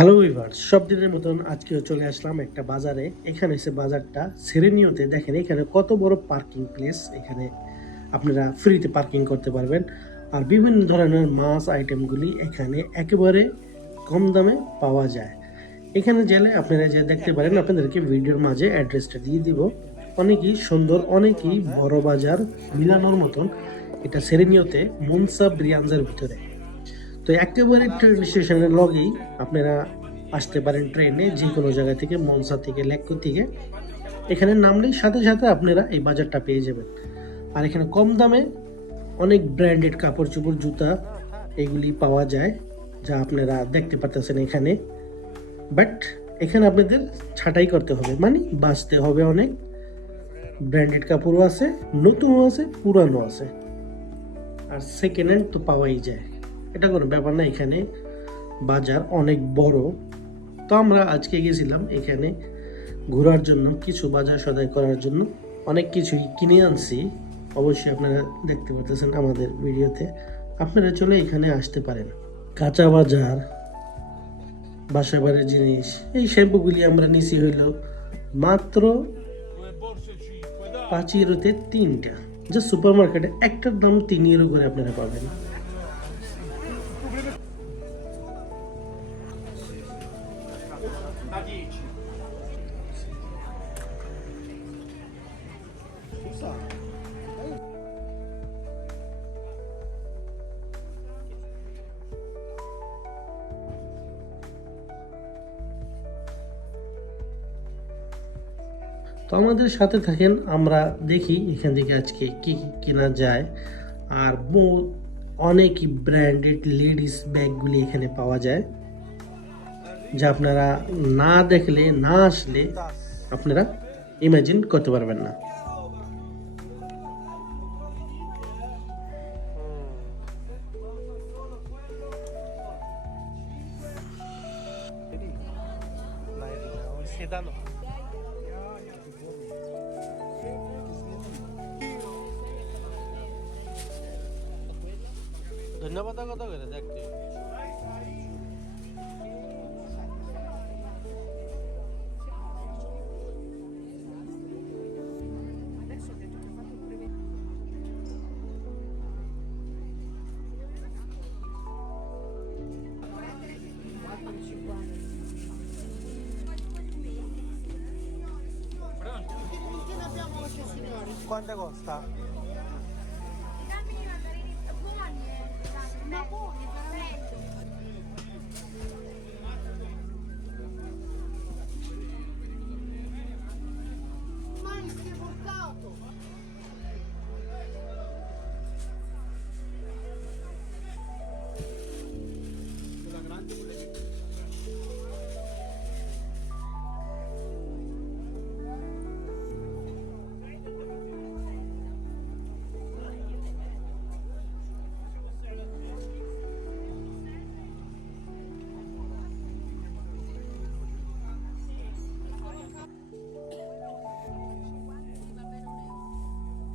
Hello viewers সব দিনের মতন আজকেও চলে আসলাম একটা বাজারে। এখানে এসে বাজারটা সেরেনিওতে। দেখেন, এখানে কত বড় পার্কিং প্লেস এখানে আপনারা ফ্রিতে পার্কিং করতে পারবেন। আর বিভিন্ন ধরনের মাছ আইটেমগুলি এখানে একেবারে কম দামে পাওয়া যায়। এখানে গেলে আপনারা যে দেখতে পারেন, আপনাদেরকে ভিডিওর মাঝে অ্যাড্রেসটা দিয়ে দিব। অনেকই সুন্দর, অনেকই বড় বাজার মিলানোর মতন। এটা সেরেনিওতে, মুনসা ব্রিয়াঞ্জের ভিতরে। তো একেবারে ট্রেন স্টেশনের লগেই আপনারা আসতে পারেন ট্রেনে যে কোনো জায়গা থেকে, মনসা থেকে, লেক্কো থেকে। এখানে নামলেই সাথে সাথে আপনারা এই বাজারটা পেয়ে যাবেন। আর এখানে কম দামে অনেক ব্র্যান্ডেড কাপড় চোপড় জুতা এগুলি পাওয়া যায়, যা আপনারা দেখতে পাচ্ছেন এখানে। বাট এখানে আপনাদের ছাঁটাই করতে হবে মানে বাঁচতে হবে অনেক। ব্র্যান্ডেড কাপড়ও আছে, নতুনও আছে, পুরানো আছে। আর সেকেন্ড হ্যান্ড তো পাওয়াই যায়। এটা কোনো ব্যাপার না, এখানে বাজার অনেক বড়। তো আমরা আজকে গেছিলাম এখানে ঘোরার জন্য, কিছু বাজার সদাই করার জন্য। অনেক কিছুই কিনে আনছি, অবশ্যই আপনারা দেখতে পাচ্ছেন আমাদের ভিডিওতে। আপনারা চলে এখানে আসতে পারেন। কাঁচা বাজার বাসা বাড়ির জিনিস, এই শ্যাম্পুগুলি আমরা নিছি হইল মাত্র পাঁচ ইউরোতে তিনটা। যে সুপার মার্কেটে একটার দাম তিন ইউরো করে আপনারা পাবেন। তো আমাদের সাথে থাকেন, আমরা দেখি এখান থেকে আজকে কি কেনা যায়। আর বহু অনেকই ব্র্যান্ডেড লেডিস ব্যাগগুলি এখানে পাওয়া যায়। যা আপনারা না দেখলে না আসলে আপনারা ইমাজিন করতে পারবেন না সেদানো ধন্যবাদ কত করে দেখতে Quanto costa? Dammi i mandarini eh, buoni, eh, ma buoni, freddo.